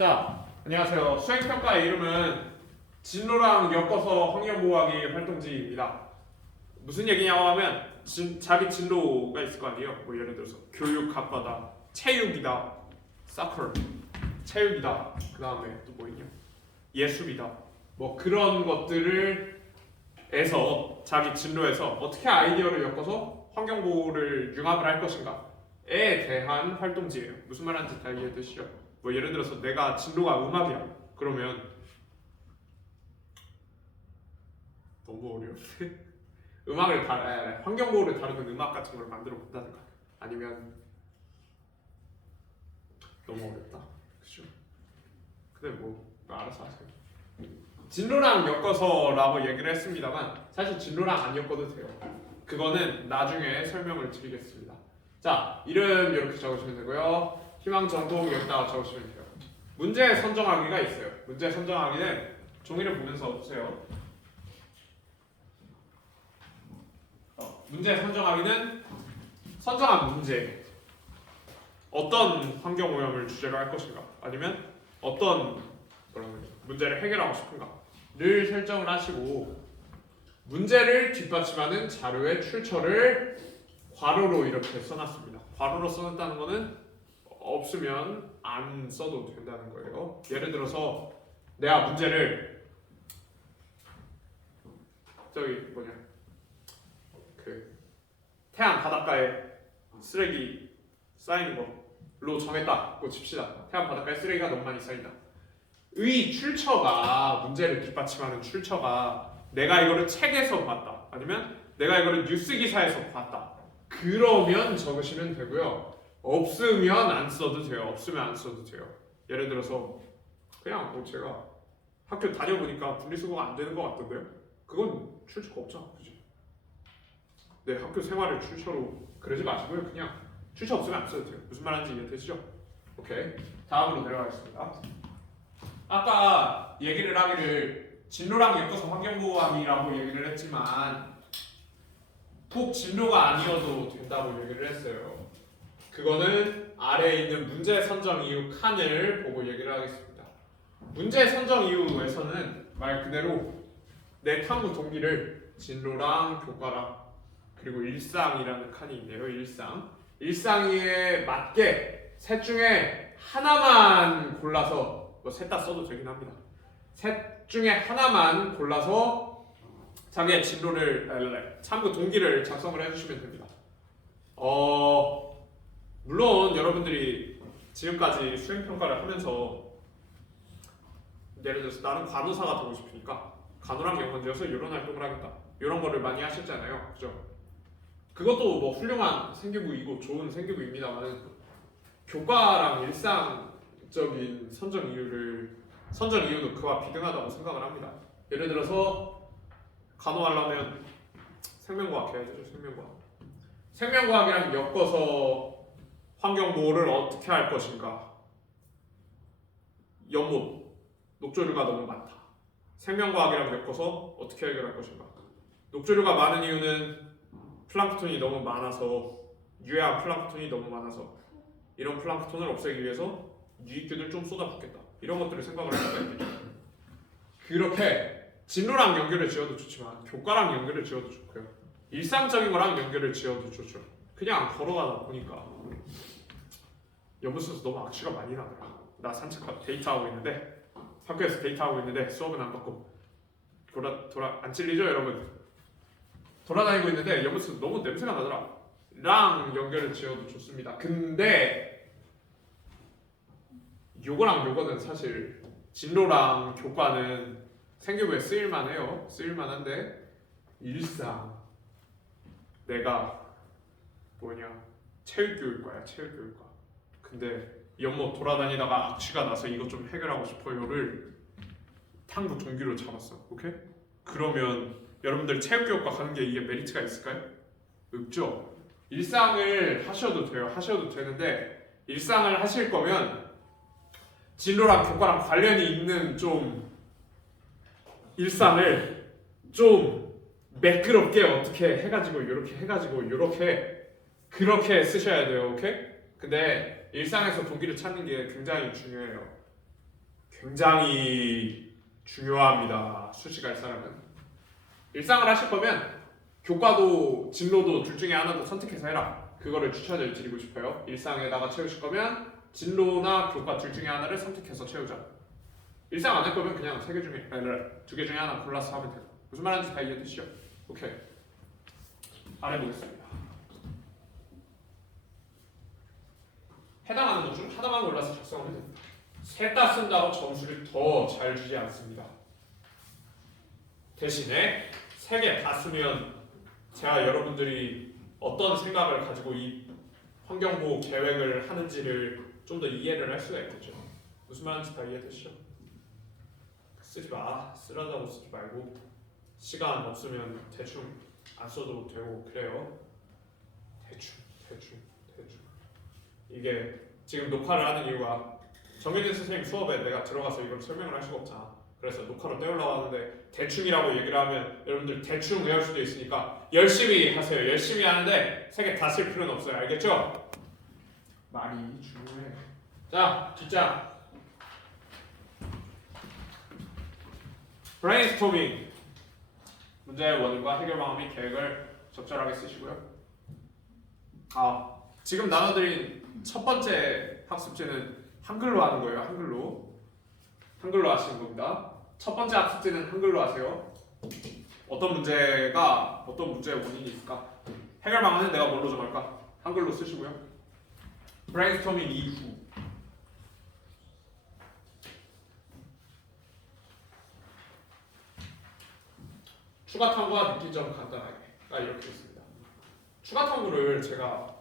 자, 안녕하세요. 수행평가의 이름은 진로랑 엮어서 환경보호하기 활동지입니다. 무슨 얘기냐고 하면 자기 진로가 있을 거 아니에요. 뭐 예를 들어서 교육학과다, 체육이다, 사커, 체육이다. 그 다음에 또 뭐 있냐? 예술이다. 뭐 그런 것들을 에서 자기 진로에서 어떻게 아이디어를 엮어서 환경보호를 융합을 할 것인가에 대한 활동지예요. 무슨 말하는지 다 이해되시죠? 뭐 예를 들어서 내가 진로가 음악이야. 그러면 너무 어려운데 음악을 환경보호를 다루는 음악 같은 걸 만들어 본다든가 아니면 너무 어렵다. 그죠? 근데 뭐 알아서 하세요. 진로랑 엮어서라고 얘기를 했습니다만 사실 진로랑 안 엮어도 돼요. 그거는 나중에 설명을 드리겠습니다. 자, 이름 이렇게 적으시면 되고요. 희망 전공 여기다가 적으시면 돼요. 문제 선정하기가 있어요. 문제 선정하기는 종이를 보면서 보세요. 문제 선정하기는 선정한 문제 어떤 환경 오염을 주제로 할 것인가 아니면 어떤 문제를 해결하고 싶은가를 설정을 하시고 문제를 뒷받침하는 자료의 출처를 괄호로 이렇게 써놨습니다. 괄호로 써놨다는 거는 없으면 안 써도 된다는 거예요. 예를 들어서 내가 문제를 태안 바닷가에 쓰레기 쌓이는 걸로 정했다고 칩시다. 태안 바닷가에 쓰레기가 너무 많이 쌓인다. 의 출처가 문제를 뒷받침하는 출처가 내가 이거를 책에서 봤다. 아니면 내가 이거를 뉴스 기사에서 봤다. 그러면 적으시면 되고요. 없으면 안 써도 돼요. 없으면 안 써도 돼요. 예를 들어서 그냥 뭐 제가 학교 다녀보니까 분리수거가 안 되는 것 같던데요. 그건 출처가 없죠. 그지? 네, 학교 생활을 출처로 그러지 마시고요. 그냥 출처 없으면 안 써도 돼요. 무슨 말하는지 이해되시죠? 오케이. 다음으로 내려가겠습니다. 아까 얘기를 하기를 진로랑 엮어서 환경보호하기라고 얘기를 했지만 꼭 진로가 아니어도 된다고 얘기를 했어요. 그거는 아래에 있는 문제 선정 이유 칸을 보고 얘기를 하겠습니다. 문제 선정 이유에서는 말 그대로 내 탐구 동기를 진로랑 교과랑 그리고 일상이라는 칸이 있네요. 일상에 맞게 셋 중에 하나만 골라서 뭐 셋 다 써도 되긴 합니다. 셋 중에 하나만 골라서 자기의 진로를 참고 동기를 작성을 해주시면 됩니다. 물론 여러분들이 지금까지 수행평가를 하면서 예를 들어서 나는 간호사가 되고 싶으니까 간호랑 연관지어서 이런 활동을 하겠다. 이런 거를 많이 하셨잖아요. 그죠? 그것도 뭐 훌륭한 생기부이고 좋은 생기부입니다만 교과랑 일상적인 선정 이유도 그와 비등하다고 생각을 합니다. 예를 들어서 간호하려면 생명과학 해야죠. 생명과학이랑 엮어서 환경보호를 어떻게 할 것인가. 연못, 녹조류가 너무 많다. 생명과학이랑 엮어서 어떻게 해결할 것인가. 녹조류가 많은 이유는 플랑크톤이 너무 많아서 유해한 플랑크톤이 너무 많아서 이런 플랑크톤을 없애기 위해서 유익균을 좀 쏟아붓겠다. 이런 것들을 생각을 할 수가 있겠죠. 그렇게 진로랑 연결을 지어도 좋지만 교과랑 연결을 지어도 좋고요. 일상적인 거랑 연결을 지어도 좋죠. 그냥 걸어가다 보니까 연구소에서 너무 악취가 많이 나더라. 나 산책하고 데이트하고 있는데 학교에서 데이트하고 있는데 수업은 안 받고 안 찔리죠 여러분? 돌아다니고 있는데 연구소에서 너무 냄새가 나더라. 랑 연결을 지어도 좋습니다. 근데 요거는 사실 진로랑 교과는 생기부에 쓰일만해요. 쓰일만한데 일상 내가 체육교육과야. 근데 연못 돌아다니다가 악취가 나서 이것 좀 해결하고 싶어요를 탐구 동기로 잡았어. 오케이? 그러면 여러분들 체육교육과 가는 게 이게 메리트가 있을까요? 없죠. 일상을 하셔도 돼요. 하셔도 되는데 일상을 하실 거면 진로랑 교과랑 관련이 있는 좀 일상을 좀 매끄럽게 어떻게 해가지고 이렇게 그렇게 쓰셔야 돼요. 오케이? 근데 일상에서 동기를 찾는 게 굉장히 중요해요. 굉장히 중요합니다. 수식할 사람은. 일상을 하실 거면 교과도 진로도 둘 중에 하나도 선택해서 해라. 그거를 추천을 드리고 싶어요. 일상에다가 채우실 거면 진로나 교과 둘 중에 하나를 선택해서 채우자. 일상 안 할 거면 그냥 세 개 중에 두 개 중에 하나 골라서 하면 돼요. 무슨 말하는지 다 이해되시죠? 오케이. 안 해보겠습니다. 해당하는 것 중 하나만 골라서 작성하면 됩니다. 셋 다 쓴다고 점수를 더 잘 주지 않습니다. 대신에 세 개 다 쓰면 제가 여러분들이 어떤 생각을 가지고 이 환경보호 계획을 하는지를 좀 더 이해를 할 수가 있겠죠. 무슨 말인지 다 이해되시죠? 쓰지 마. 쓰라고 쓰지 말고 시간 없으면 대충 안 써도 되고 그래요. 대충. 이게 지금 녹화를 하는 이유가 정해진 선생님 수업에 내가 들어가서 이걸 설명을 할 수가 없잖아. 그래서 녹화로 떼우려고 하는데 대충이라고 얘기를 하면 여러분들 대충 외울 수도 있으니까 열심히 하세요. 열심히 하는데 세 개 다 쓸 필요는 없어요. 알겠죠? 말이 중요해. 자, 뒷장. 브레인스토밍. 문제의 원인과 해결 방안 및 계획을 적절하게 쓰시고요. 지금 나눠드린 첫 번째 학습지는 한글로 하는 거예요. 한글로 하시는 겁니다. 첫 번째 학습지는 한글로 하세요. 어떤 문제의 원인이 있을까? 해결 방안은 내가 뭘로 정할까? 한글로 쓰시고요. 브레인스토밍 이후 추가 탐구와 느낀 점 간단하게 이렇게 있습니다. 추가 탐구를 제가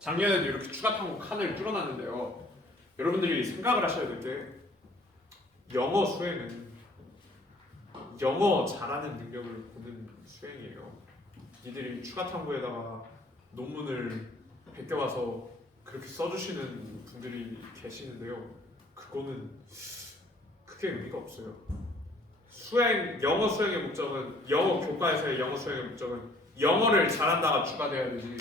작년에도 이렇게 추가 탐구 칸을 뚫어놨는데요. 여러분들이 생각을 하셔야 될 게 영어 수행은 영어 잘하는 능력을 보는 수행이에요. 니들이 추가 탐구에다가 논문을 100개 와서 그렇게 써주시는 분들이 계시는데요. 그거는 크게 의미가 없어요. 영어 수행의 목적은 영어 교과에서의 영어 수행의 목적은 영어를 잘한다가 추가돼야 되지.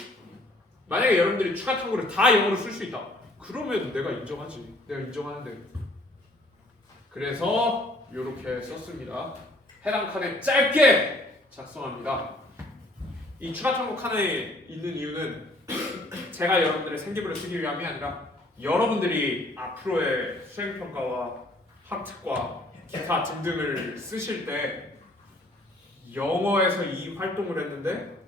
만약에 여러분들이 추가 탐구를 다 영어로 쓸 수 있다. 그러면 내가 인정하지. 내가 인정하는데. 그래서 이렇게 썼습니다. 해당 칸에 짧게 작성합니다. 이 추가 탐구 칸에 있는 이유는 제가 여러분들의 생기부를 쓰기 위함이 아니라 여러분들이 앞으로의 수행평가와 학특과 기타 등등을 쓰실 때 영어에서 이 활동을 했는데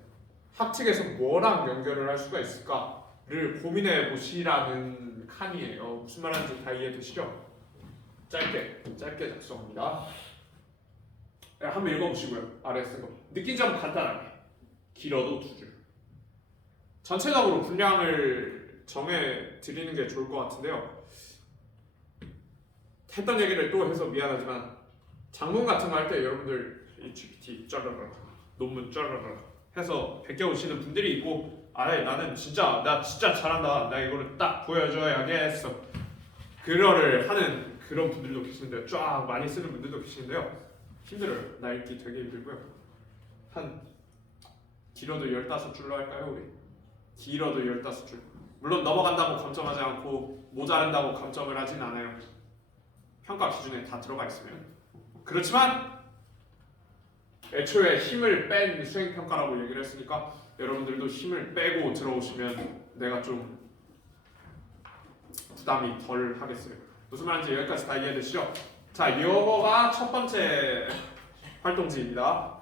학칙에서 뭐랑 연결을 할 수가 있을까를 고민해 보시라는 칸이에요. 무슨 말하는지 다 이해되시죠? 짧게 작성합니다. 한번 읽어보시고요. 아래 쓴 거. 느낀 점 간단하게. 길어도 2줄. 전체적으로 분량을 정해 드리는 게 좋을 것 같은데요. 했던 얘기를 또 해서 미안하지만 장문 같은 거 할 때 여러분들 이 GPT 짜라라 논문 짜라라 해서 베껴오시는 분들이 있고 나 진짜 잘한다. 나 이거를 딱 보여줘야겠어. 그거를 하는 그런 분들도 계시는데요. 쫙 많이 쓰는 분들도 계시는데요. 힘들어요. 나 읽기 되게 힘들고요. 한 길어도 15줄로 할까요 우리? 길어도 15줄. 물론 넘어간다고 감점하지 않고 모자란다고 감점을 하진 않아요. 평가 기준에 다 들어가 있으면. 그렇지만 애초에 힘을 뺀 수행평가라고 얘기를 했으니까 여러분들도 힘을 빼고 들어오시면 내가 좀 부담이 덜 하겠어요. 무슨 말인지 여기까지 다 이해되시죠? 자, 이거가 첫 번째 활동지입니다.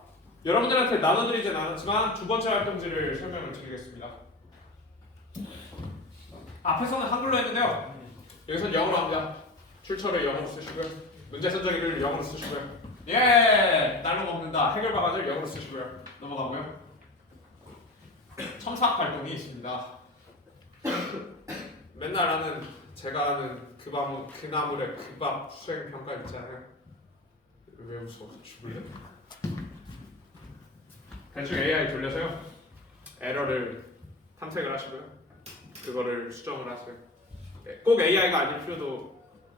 여러분들한테 나눠드리진 않았지만 두 번째 활동지를 설명을 드리겠습니다. 앞에서는 한글로 했는데요. 여기서는 영어로 합니다. 출처를 영어로 쓰시고요. 문제 선정일을 영어로 쓰시고요. 날로 먹는다. 해결 방안을 영어로 쓰시고요. 넘어가고요. 첨삭 활동이 있습니다. 맨날 제가 하는 그 나물의 그 밥 수행 평가 있잖아요. 왜 웃어? 죽을래? 대충 AI 돌려서요. 에러를 탐색을 하시고요. 그거를 수정을 하세요.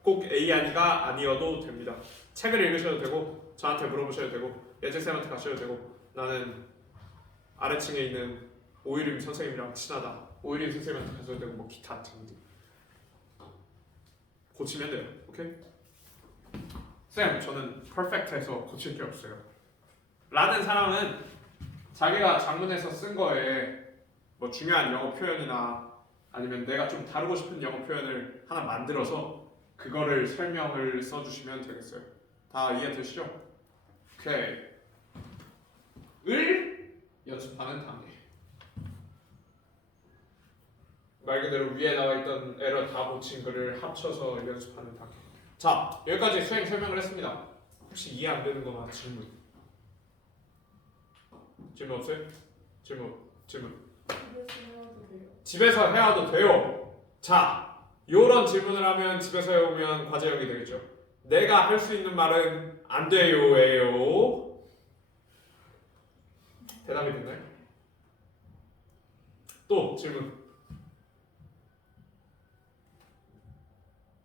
꼭 AI가 아니어도 됩니다. 책을 읽으셔도 되고 저한테 물어보셔도 되고 예재쌤한테 가셔도 되고 나는 아래층에 있는 오유림 선생님이랑 친하다. 오일인 선생님한테 가져야 되고 뭐 기타 등등 고치면 돼요. 오케이? 쌤 저는 퍼펙트해서 고칠 게 없어요 라는 사람은 자기가 작문에서 쓴 거에 뭐 중요한 영어 표현이나 아니면 내가 좀 다루고 싶은 영어 표현을 하나 만들어서 그거를 설명을 써주시면 되겠어요. 다 이해되시죠? 오케이. 을 연습하는 단계. 말 그대로 위에 나와 있던 에러 다 고친 거를 합쳐서 연습하는 단계. 자, 여기까지 수행 설명을 했습니다. 혹시 이해 안 되는 거나 질문? 질문 없어요? 질문. 집에서 해와도 돼요. 자, 요런 질문을 하면 집에서 해오면 과제형이 되겠죠. 내가 할 수 있는 말은 안 돼요예요. 대답이 됐나요? 또 질문.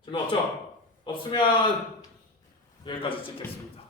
질문 없죠? 없으면 여기까지 찍겠습니다.